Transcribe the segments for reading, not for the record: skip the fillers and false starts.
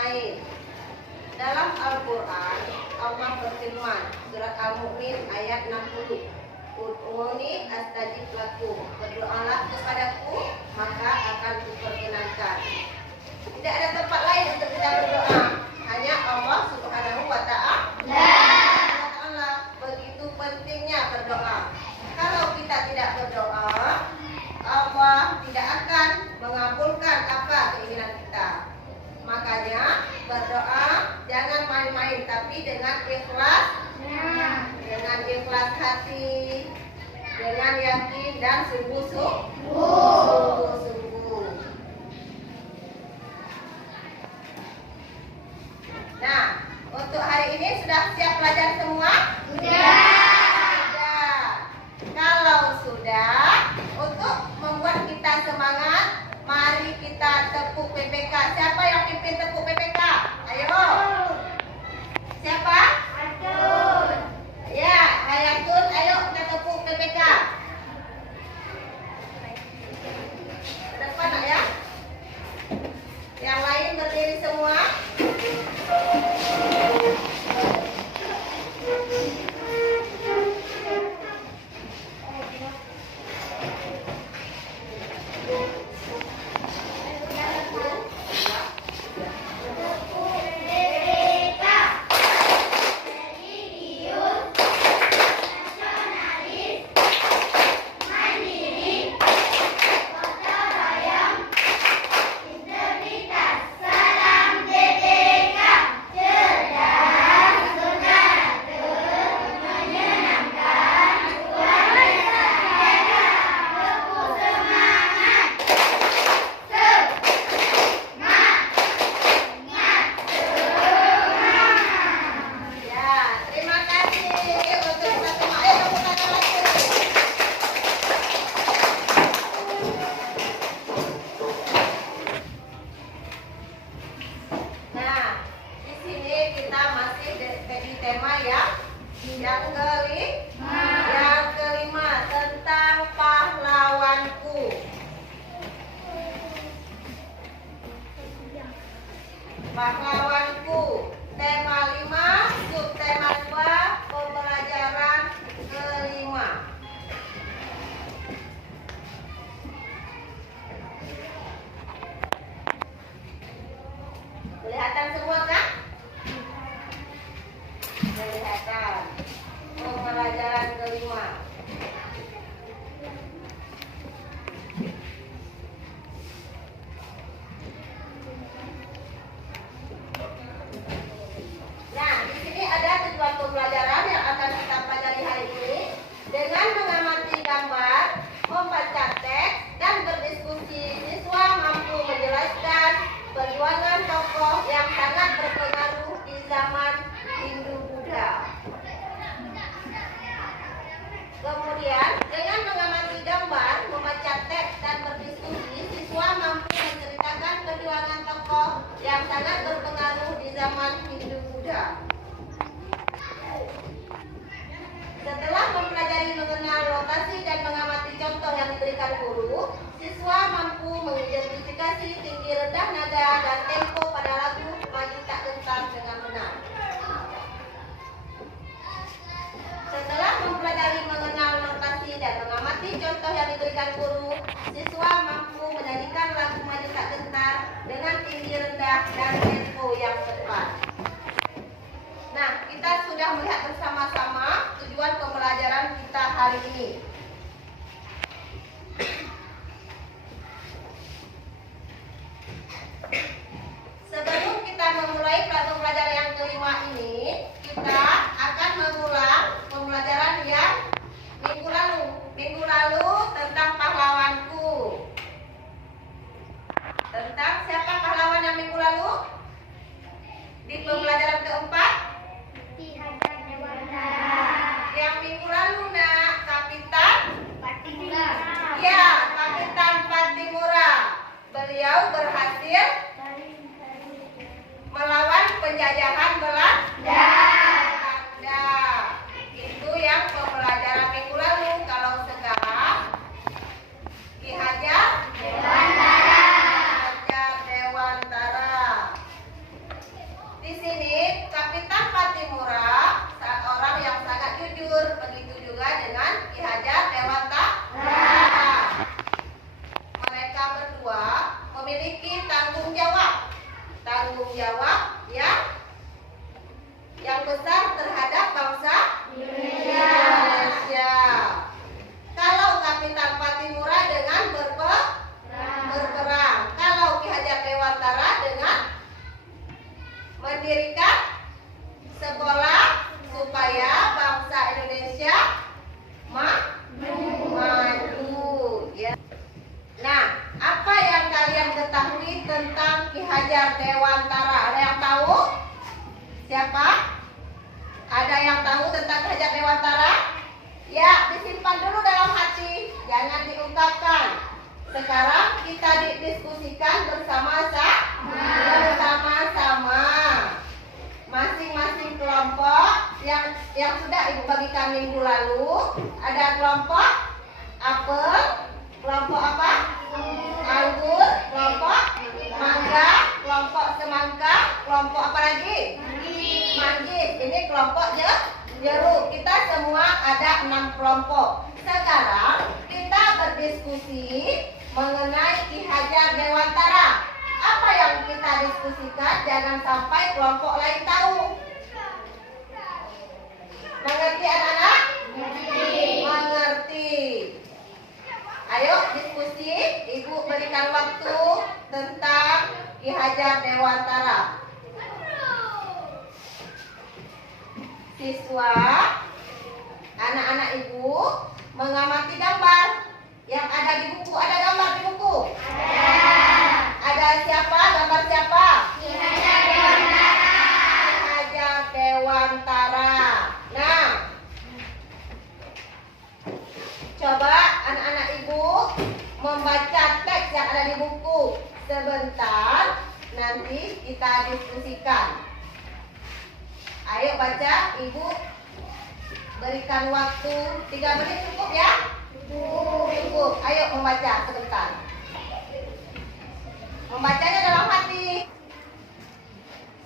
main-main. Dalam Al-Quran, Allah berfirman, surat Al-Mu'min ayat 60. Ud'uni astajib lakum. Berdoalah kepadaku, maka akan kuperkenankan. Tidak ada tempat lain untuk kita berdoa, hanya Allah Subhanahu wa Ta'ala. Begitu pentingnya berdoa. Kalau kita tidak berdoa, Allah tidak akan mengabulkan apa keinginan kita. Makanya berdoa jangan main-main, tapi dengan ikhlas, dengan ikhlas hati, dengan yakin dan sungguh-sungguh. Nah, untuk hari ini sudah siap belajar semua? Sudah. Kalau sudah, untuk membuat kita semangat, mari kita tepuk PPK. Siapa yang pimpin tepuk PPK? Ayo. Siapa? Atun. Ya, Hayatun, ayo kita tepuk PPK. Ke depan ya. Yang lain berdiri semua. Yang kelima tentang pahlawanku. Pahlawanku. Tema 5, subtema 2, pembelajaran kelima. Kelihatan semua kan? Kelihatan. Pembelajaran kelima. Nah, di sini ada tujuan pembelajaran yang akan kita pelajari hari ini. Dengan mengamati gambar, membaca teks, dan berdiskusi, siswa mampu menjelaskan perjuangan tokoh yang sangat berpengaruh di zaman Hindu-Buddha. Kemudian, dengan mengamati gambar, membaca teks, dan berdiskusi, siswa mampu menceritakan perjuangan tokoh yang sangat berpengaruh di zaman Hindu-Buddha. Setelah mempelajari mengenal lokasi dan mengamati contoh yang diberikan guru, siswa mampu mengidentifikasi tinggi rendah nada dan tempo pada lagu Maju Tak Gentar dengan benar. Setelah mempelajari mengenal lokasi dan mengamati contoh yang diberikan guru, siswa mampu menyanyikan lagu Maju Tak Gentar dengan tinggi rendah dan tempo yang tepat. Nah, kita sudah melihat bersama-sama tujuan pembelajaran kita hari ini. Sebelum kita memulai pembelajaran yang kelima ini, kita akan mengulang pembelajaran yang minggu lalu. Minggu lalu tentang pahlawanku. Tentang siapa pahlawan yang minggu lalu? Di pembelajaran keempat? Yang minggu lalu nak, Kapitan Patimura. Ya, Kapitan Patimura. Beliau berhasil melawan penjajahan Belanda. Itu yang pembelajaran minggu lalu. Kalau sekarang Ki Hajar Dewantara. jawab yang besar terhadap bangsa Indonesia. Kalau Kapitan Patimura dengan berperang. Kalau Ki Hajar Dewantara dengan mendirikan sekolah supaya bangsa Indonesia maju. Ya. Nah, apa yang kalian ketahui tentang Ki Hajar Dewantara? Ada yang tahu? Siapa? Ada yang tahu tentang Ki Hajar Dewantara? Ya, disimpan dulu dalam hati, jangan diungkapkan. Sekarang kita didiskusikan bersama-sama. Masing-masing kelompok yang sudah Ibu bagikan minggu lalu, ada kelompok apel, kelompok apa? Anggur, kelompok mangga, kelompok semangka, kelompok apa lagi? Manggis. Ini kelompok jeruk. Kita semua ada 6 kelompok. Sekarang kita berdiskusi mengenai Ki Hajar Dewantara. Apa yang kita diskusikan? Jangan sampai kelompok lain tahu. Mengerti anak-anak? Mengerti. Ayo diskusi. Ibu berikan waktu tentang Ki Hajar Dewantara. Siswa, anak-anak ibu mengamati gambar yang ada di buku. Ada gambar di buku? Ada siapa? Gambar siapa? Ki Hajar Dewantara. Ki Hajar Dewantara. Nah, coba anak-anak ibu membaca teks yang ada di buku. Sebentar, nanti kita diskusikan. Ayo baca, Ibu berikan waktu 3 menit cukup ya? Cukup. Ayo membaca sebentar. Membacanya dalam hati.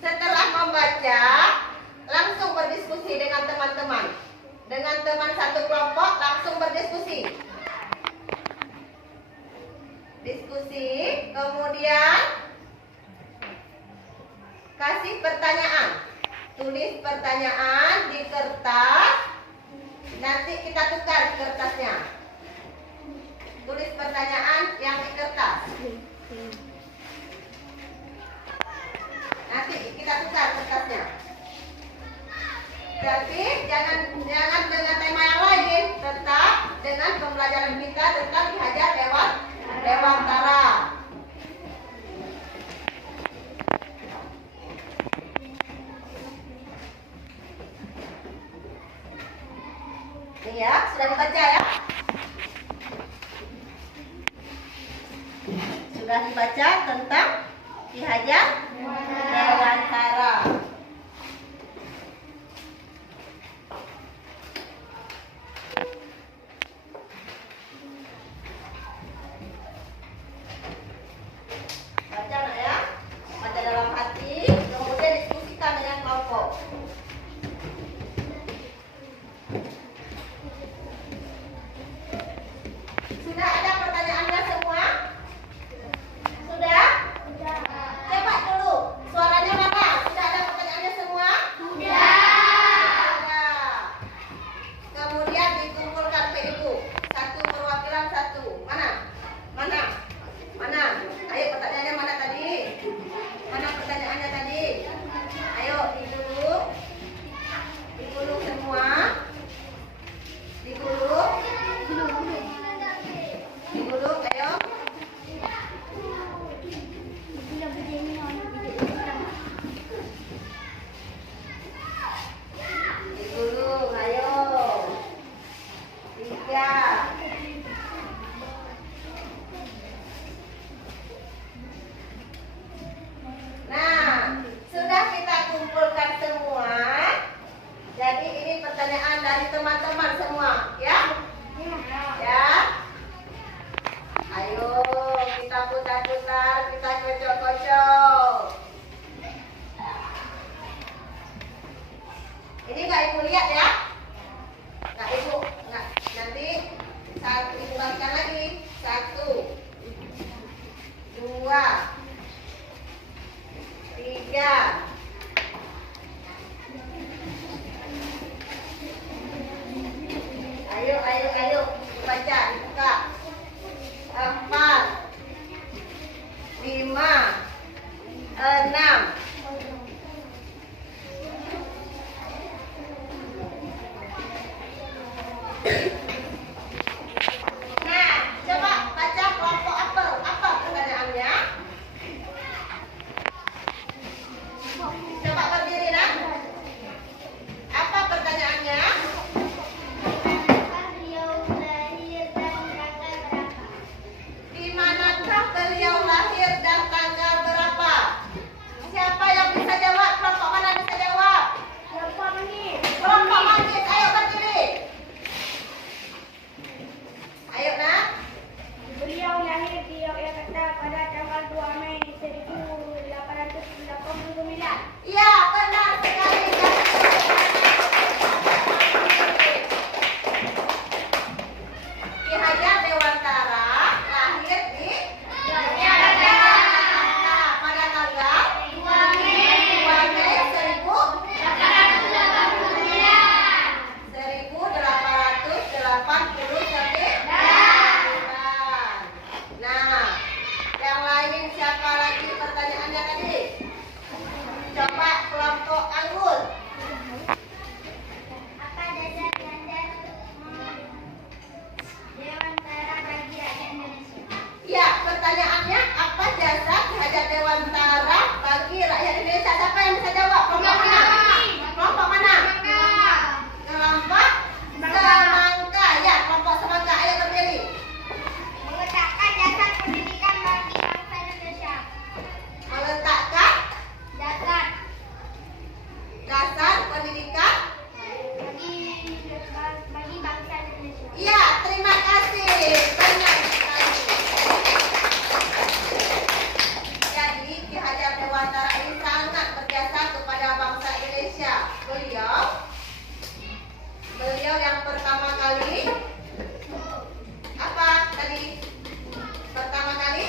Setelah membaca, langsung berdiskusi dengan teman-teman. Dengan teman satu kelompok, langsung berdiskusi. Diskusi, kemudian kasih pertanyaan. Tulis pertanyaan di kertas. Nanti kita tukar kertasnya. Tulis pertanyaan yang di kertas. Nanti kita tukar kertasnya. Jadi jangan dengan tema yang lain, tetap dengan pembelajaran kita tentang Ki Hajar Dewantara. Ini ya, sudah dibaca ya? Sudah dibaca tentang Ki Hajar Dewantara. Baca nak ya? Baca dalam hati, kemudian diskusikan dengan kelompok. Sudah ada pertanyaannya semua? Sudah? Coba dulu Ayo, baca, buka. 4, 5, 6. Nah, coba baca kelompok apel. Apa pertanyaannya? Coba berdiri, nak. Apa pertanyaannya? Di manakah beliau lahir dan tanggal berapa? Siapa yang bisa jawab? Kelompok mana bisa jawab? Kelompok Majid, ayo berdiri. Ayo, nak. Beliau lahir di Yogyakarta pada tanggal 2 Mei 1889. Iya, benar sekali. Ki Hajar Dewantara lahir di Yogyakarta pada tanggal 2 Mei 1889. Nah, yang lain siapa lagi pertanyaannya tadi? Coba kelompok anggur. Apa dasar ganda Dewantara bagi rakyat Indonesia? Ya, pertanyaannya apa jasa Ki Hajar Dewantara bagi rakyat Indonesia? Siapa yang bisa jawab? Kelompok mana? Kelompok mana? Kelompok Semangka. Ya, kelompok Semangka. Ayo berdiri. Meletakkan dasar pendidikan bagi bangsa Indonesia. Meletakkan Dasar dasar pendidikan. bagi bangsa Indonesia. Iya, terima kasih. Benar sekali. Jadi Ki Hajar Dewantara ini sangat berjasa kepada bangsa Indonesia. Beliau yang pertama kali apa tadi? Pertama kali?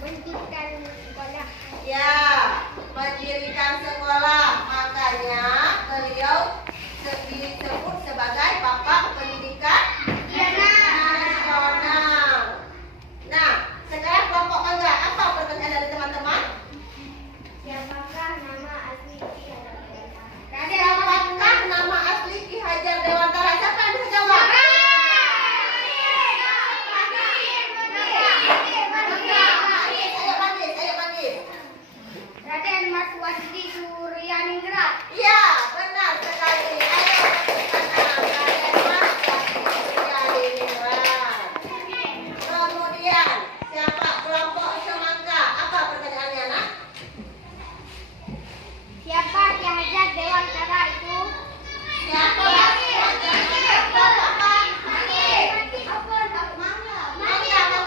Mendirikan sekolah. Ya, mendirikan sekolah. Makanya beliau disebut sebagai Bapak Pendidikan Nasional. Nah, sekarang kelompok mangga. Apa pertanyaan dari teman-teman? Siapakah nama asli Ki Hajar Dewantara? Siapakah nama asli Ki Hajar Dewantara? Siapa yang bisa jawab? Ayo bangkit. Raden Mas Wadi Suryaningrat. Ya, benar sekali. Ayo berdiri sana. Raden Mas Suryaningrat. Kemudian, siapa kelompok Semangka? Apa pertanyaannya, nak? Siapa Ki Hajar Dewantara itu? Siapa? Apa?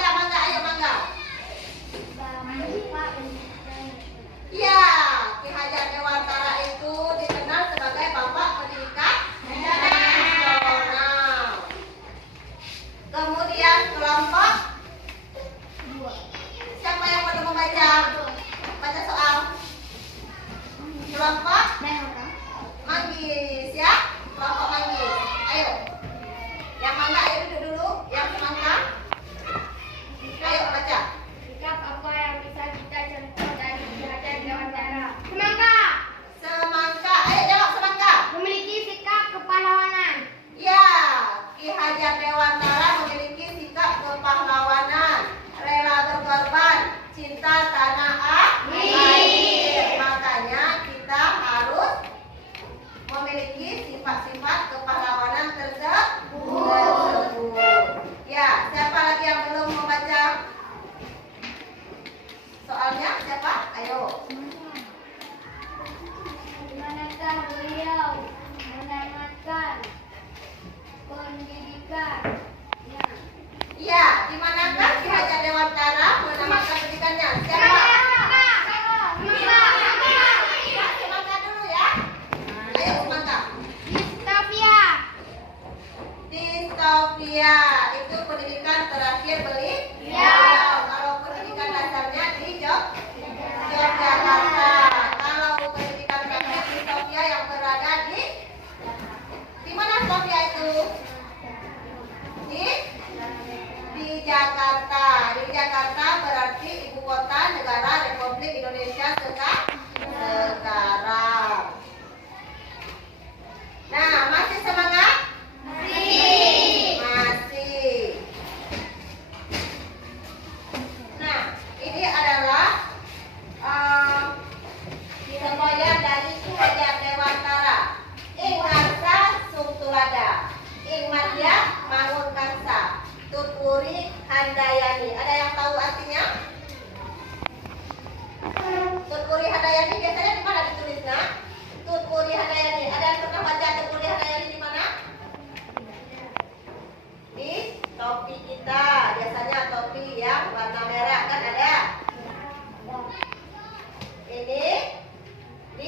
Mangga. Ayo mangga. Ya, Ki Hajar Dewantara itu dikenal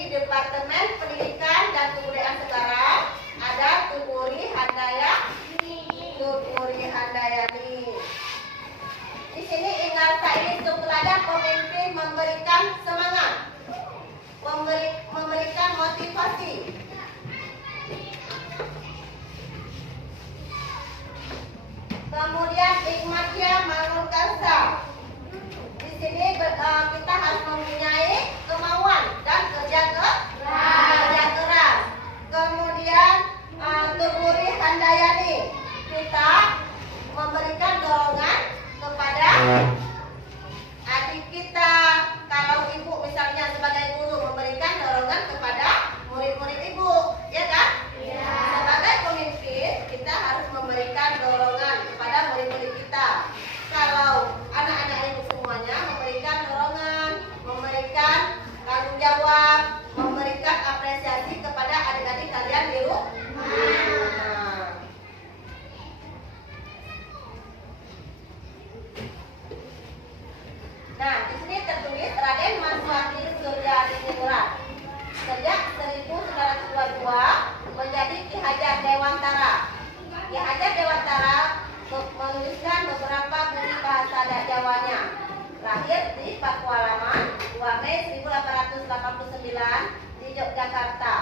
Departemen Pendidikan dan Kebudayaan sekarang ada Tuburi Handayani. Di sini Ingarta ini teladan pemimpin memberikan semangat, memberikan motivasi. Kemudian Ikmatia Mangunkarsa. Di sini kita harus mempunyai kemauan dan kerja keras. Kemudian Tuburi Handayani, kita memberikan dorongan kepada adik kita. Kalau ibu misalnya sebagai guru memberikan dorongan kepada murid-murid ibu, ya kan? Ya. Sebagai pemimpin kita harus memberikan dorongan kepada murid-murid kita. Kalau anak-anak ibu semuanya memberikan dorongan, memberikan tanggung jawab, memberikan apresiasi kepada adik-adik kalian di rumah. Nah, di sini tertulis Raden Maswati Suryadiningrat sejak 1922 menjadi Ki Hajar Dewantara. Ki Hajar Dewantara menuliskan beberapa budi bahasa Jawanya. Lahir di Pakualaman 2 Mei 1889 di Yogyakarta.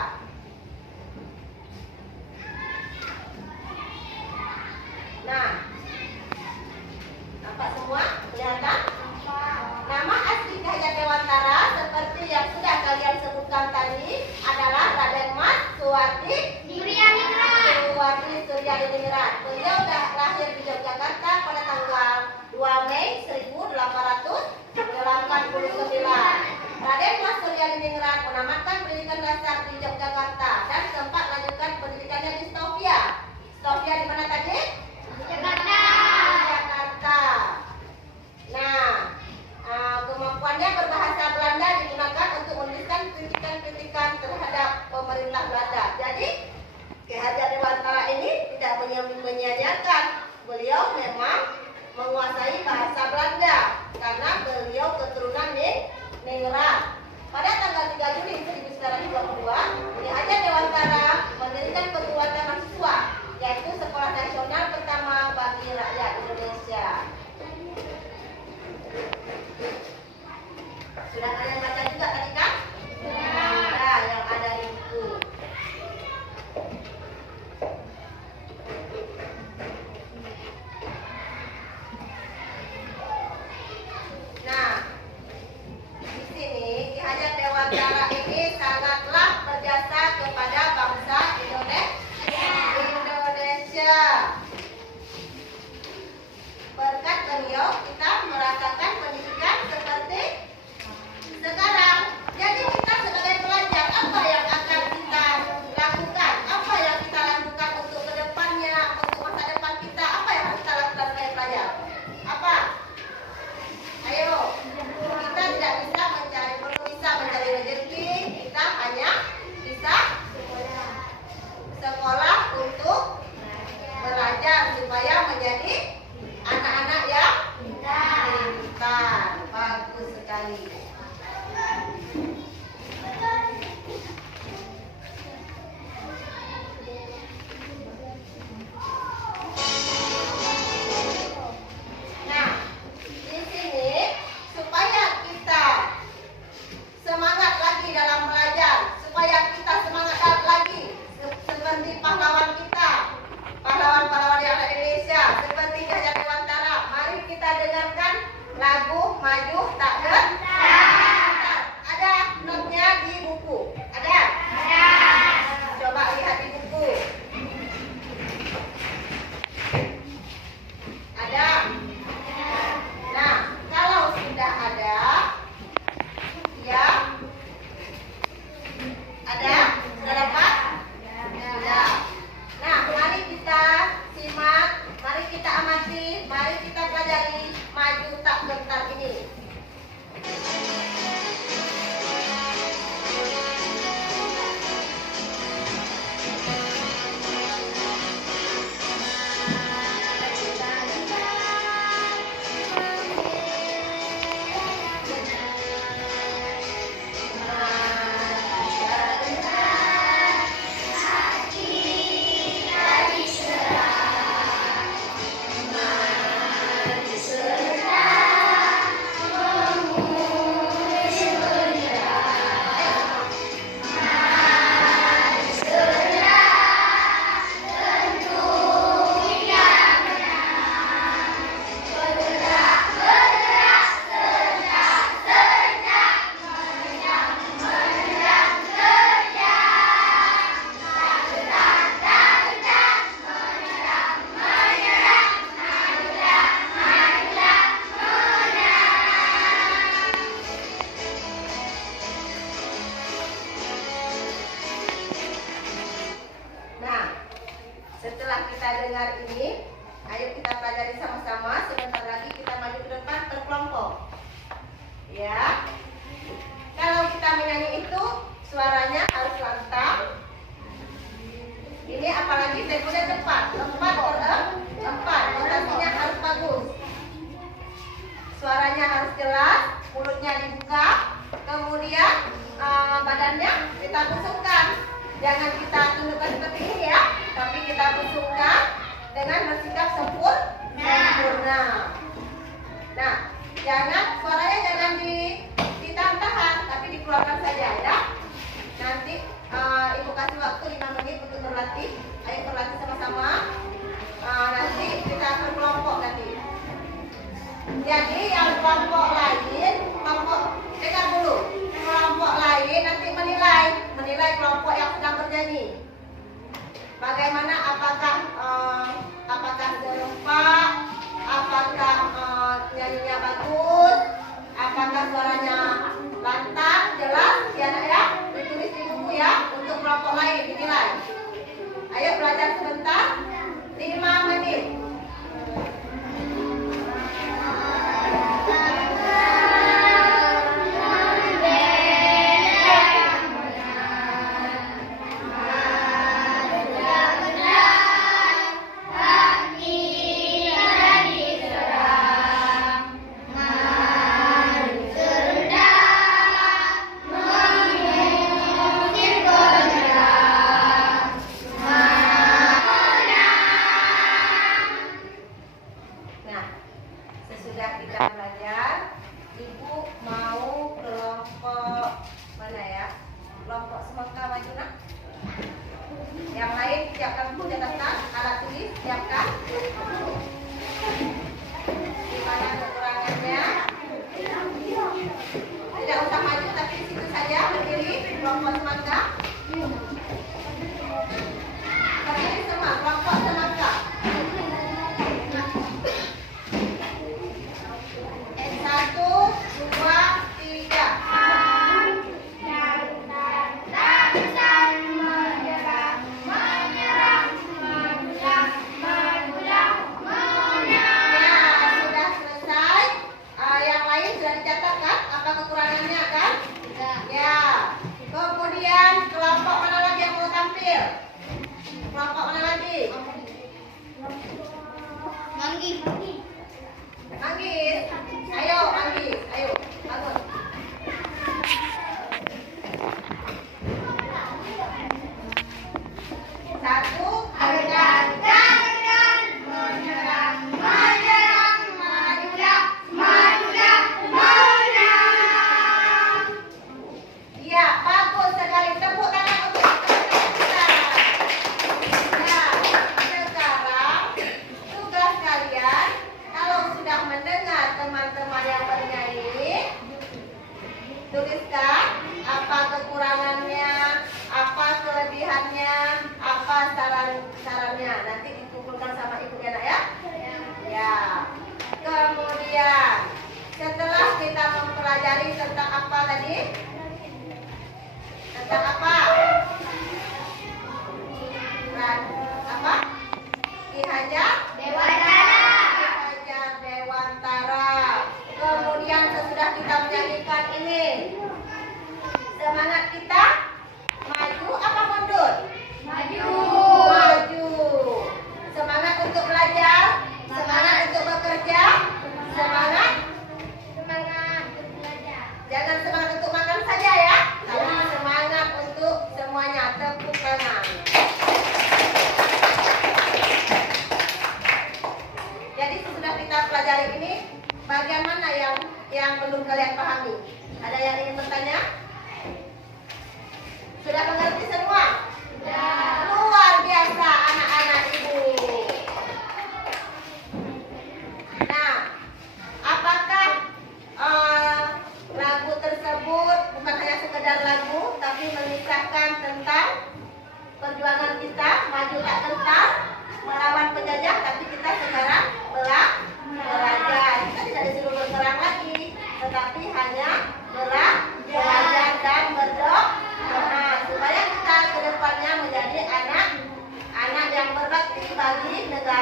Nah, nampak semua? Kelihatan? Nama asli Ki Hajar Dewantara seperti yang sudah kalian sebutkan tadi adalah Raden Maswati Suryadiningrat. Beliau lahir di Yogyakarta pada tanggal 2 Mei 1889. Raden Mas Suryadiningrat menamatkan pendidikan dasar di Yogyakarta dan sempat melanjutkan pendidikannya di Sofia. Sofia di mana tadi? Jakarta. Nah, kemampuannya berbahasa Belanda digunakan untuk menuliskan kritikan-kritikan terhadap pemerintah Belanda. Jadi Ki Hajar Dewantara ini tidak menyia-nyiakan. Beliau memang menguasai bahasa Belanda karena beliau keturunan Ningrat. Pada tanggal 3 Juli 1922, Ki Hajar Dewantara mendirikan perguruan mahasiswa, yaitu Sekolah Nasional pertama bagi rakyat Indonesia. Sudah kalian baca juga tadi kan? Ya, yang ada di buku. Nah, di sini Ki Hajar Dewantara ini sangatlah berjasa kepada bangsa mendengar ini, ayo kita pelajari sama-sama. Sebentar lagi kita maju ke depan berkelompok. Ya. Kalau kita menyanyi itu suaranya harus lantang. Ini apalagi temponya cepat. 4/4. Notasinya harus bagus. Suaranya harus jelas, mulutnya dibuka, kemudian badannya kita busungkan. Jangan kita tundukkan seperti ini ya, tapi kita busungkan dengan bersikap sempurna. Nah, suaranya jangan ditahan-tahan, tapi dikeluarkan saja ya. Nanti Ibu kasih waktu 5 menit untuk berlatih. Ayo berlatih sama-sama. Nanti kita berkelompok nanti. Jadi yang kelompok lain, dengar dulu. Kelompok lain nanti menilai kelompok yang sedang bernyanyi. Bagaimana apakah serempak, apakah nyanyinya bagus, apakah suaranya lantang, jelas, ya nak ya, ditulis di buku ya, untuk kelompok lain dinilai. Ayo belajar sebentar, 5 menit. Sesudah kita belajar, Ibu mau kelompok mana ya? Kelompok semangka maju nak. Yang lain siapkan buku catatan, alat tulis siapkan. Di mana kekurangannya? Tidak usah maju, tapi di situ saja berdiri kelompok semangka. Berdiri semua kelompok semangka. 1, 2, 3. Sudah selesai. Yang lain sudah dicatat kan? Apa kekurangannya kan? Ya. Kemudian kelompok mana lagi yang mau tampil? Kelompok mana lagi? Manggis. Ayo, Manggis. Ayo, bagus. Satu, menyerang, iya, bagus sekali. Tepuk tangan untuk kita. Ya, sekarang tugas kalian, kalau sudah mendengar teman-teman yang bernyanyi, tuliskan apa kekurangannya, apa kelebihannya, apa saran-sarannya. Nanti dikumpulkan sama ibunya nak ya. Ya. Kemudian setelah kita mempelajari tentang apa tadi? Tentang apa? Apa? Ki Hajar Dewantara. Kemudian sesudah kita menyanyikan ini, semangat kita maju apa mundur? Maju. Semangat untuk belajar, semangat untuk bekerja, semangat untuk belajar. Jangan semangat untuk makan saja ya, tapi semangat untuk semuanya. Tepuk tangan. Jadi sesudah kita pelajari ini, bagian mana yang belum kalian pahami? Ada yang ingin bertanya? Sudah mengerti semua? Sudah. Luar biasa anak-anak ibu. Nah, apakah lagu tersebut bukan hanya sekedar lagu, tapi mengisahkan tentang perjuangan kita maju tak gentar melawan penjajah, tapi kita sekarang belajar. Kita tidak disuruh berperang lagi, tetapi hanya belajar dan berdoa supaya kita kedepannya menjadi anak yang berbakti bagi negara.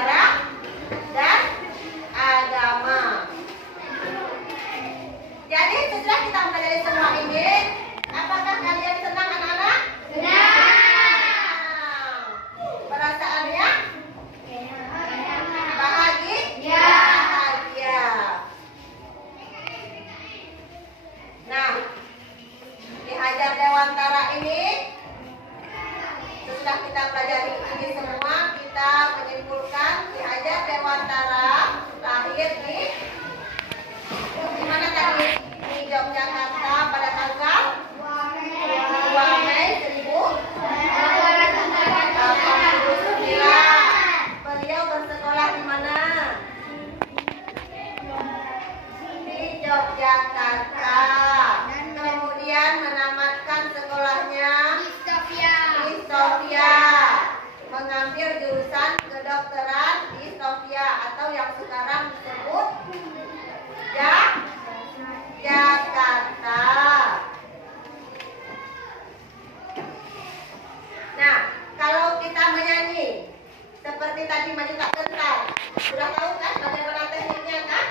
maju tak gentar. Sudah tahu kan bagaimana tekniknya kan?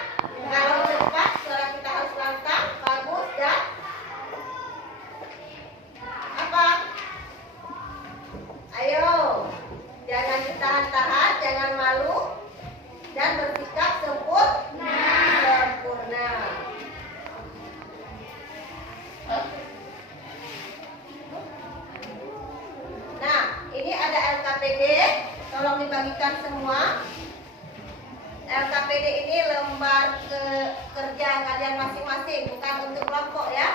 Kalau cepat suara kita harus lantang, bagus dan apa? Ayo, jangan ditahan-tahan, jangan malu dan bersikap sempurna. Nah, ini ada LKPD, tolong dibagikan semua. LKPD ini lembar kerja kalian masing-masing, bukan untuk kelompok ya.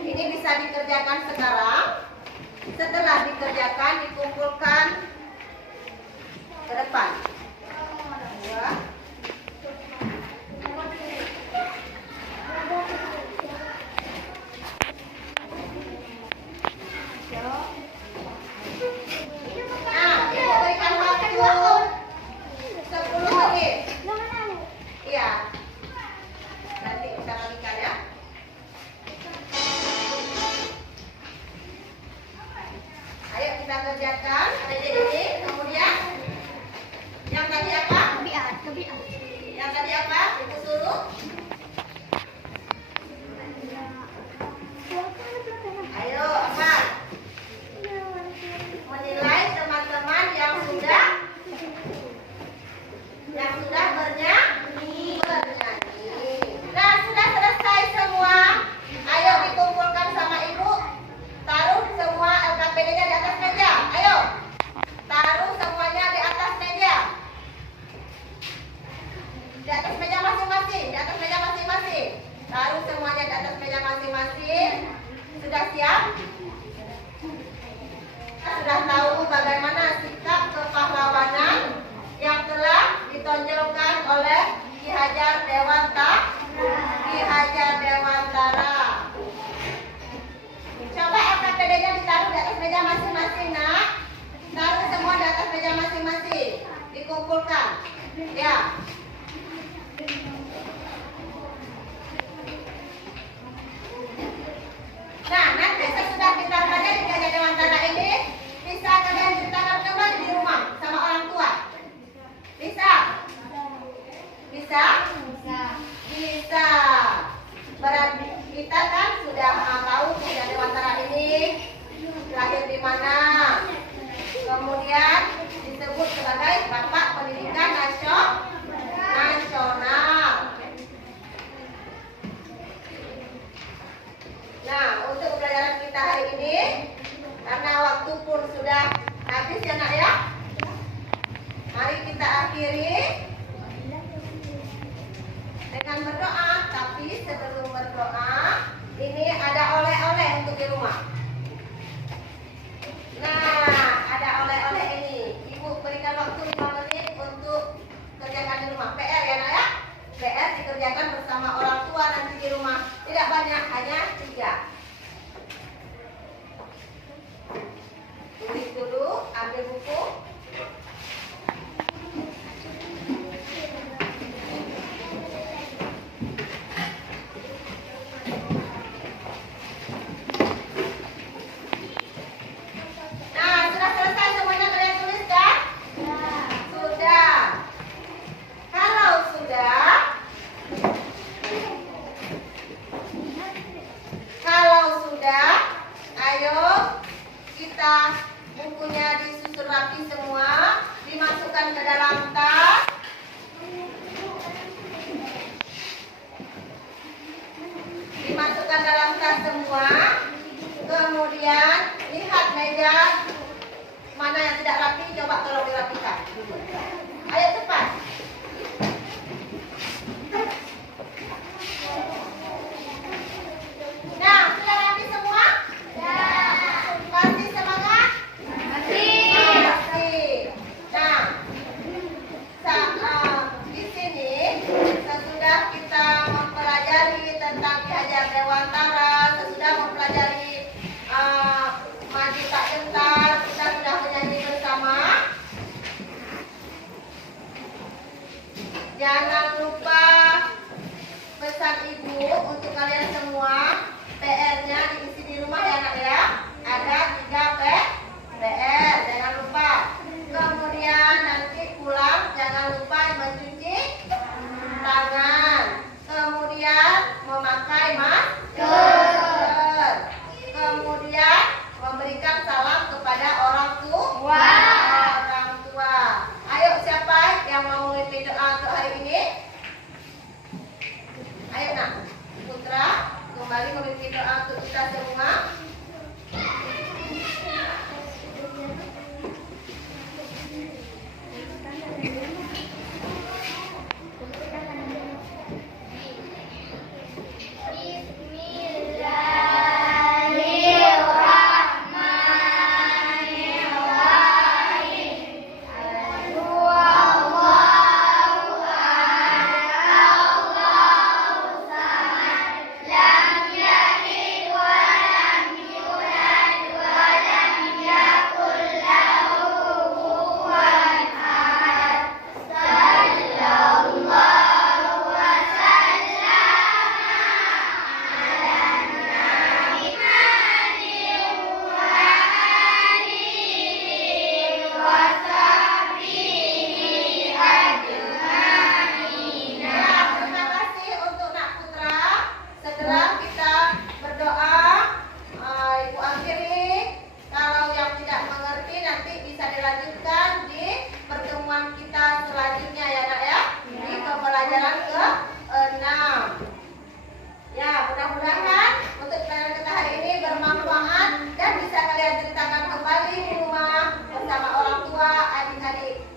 Ini bisa dikerjakan sekarang. Setelah dikerjakan, dikumpulkan ke depan. Dua. Nah, ibu berikan waktu 10 menit. Iya. Nanti kita bagikan ya. Ayo kita kerjakan ini. Kemudian yang tadi apa? Yang tadi apa? Ibu suruh. Ayo apa? Menilai teman-teman yang sudah bernyanyi. Nah, sudah selesai semua. Ayo dikumpulkan sama ibu. Taruh semua LKPD-nya di atas meja. Ayo. Taruh semuanya di atas meja. Di atas meja masing-masing. Di atas meja masing-masing. Taruh semuanya di atas meja masing-masing. Sudah siap? Sudah tahu bagaimana sikap kepahlawanan yang telah ditonjolkan oleh Ki Hajar Dewantara. Coba LKPD-nya ditaruh di atas meja masing-masing, nak. Taruh semua di atas meja masing-masing. Dikumpulkan. Ya. Nah, nanti sesudah kita belajar di Ki Hajar Dewantara ini, bisa kalian ceritakan kembali di rumah sama orang tua. Bisa? Bisa? Bisa. Berarti kita kan sudah tahu Ki Hajar Dewantara ini lahir di mana. Kemudian disebut sebagai Bapak Pendidikan Nasional. Nah, untuk pelajaran kita hari ini, karena waktu pun sudah habis ya nak ya. Mari kita akhiri dengan berdoa. Tapi sebelum berdoa, ini ada oleh-oleh untuk di rumah. Nah, ada oleh-oleh ini. Ibu berikan waktu 5 menit untuk kerjakan di rumah. PR ya nak ya. PR dikerjakan bersama orang tua nanti di rumah. Tidak banyak, hanya 3. Tulis dulu, ambil buku. Nah, sudah selesai semuanya kalian tulis kan? Sudah. Kalau sudah, ayo kita bukunya disusun rapi semua, dimasukkan ke dalam tas. Dimasukkan dalam tas semua. Kemudian lihat meja mana yang tidak rapi, coba tolong dirapikan. Ayo cepat. Nah, sudah rapi semua? Masih semangat? Masih. Nah, di sini sesudah kita mempelajari tentang Ki Hajar Dewantara, sesudah mempelajari maju tak gentar, kita sudah menyanyi bersama. Jangan lupa ibu untuk kalian semua PR-nya diisi di rumah ya nak ya. Ada 3 PR, jangan lupa. Kemudian nanti pulang jangan lupa mencuci tangan. Kemudian memakai masker. Kemudian memberikan salam kepada orang tua. Ayo siapa yang mau memimpin doa untuk hari ini? Ayo nak, Putra kembali memimpin doa untuk kita semua.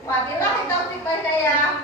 Wabillahi taufiq wal hidayah.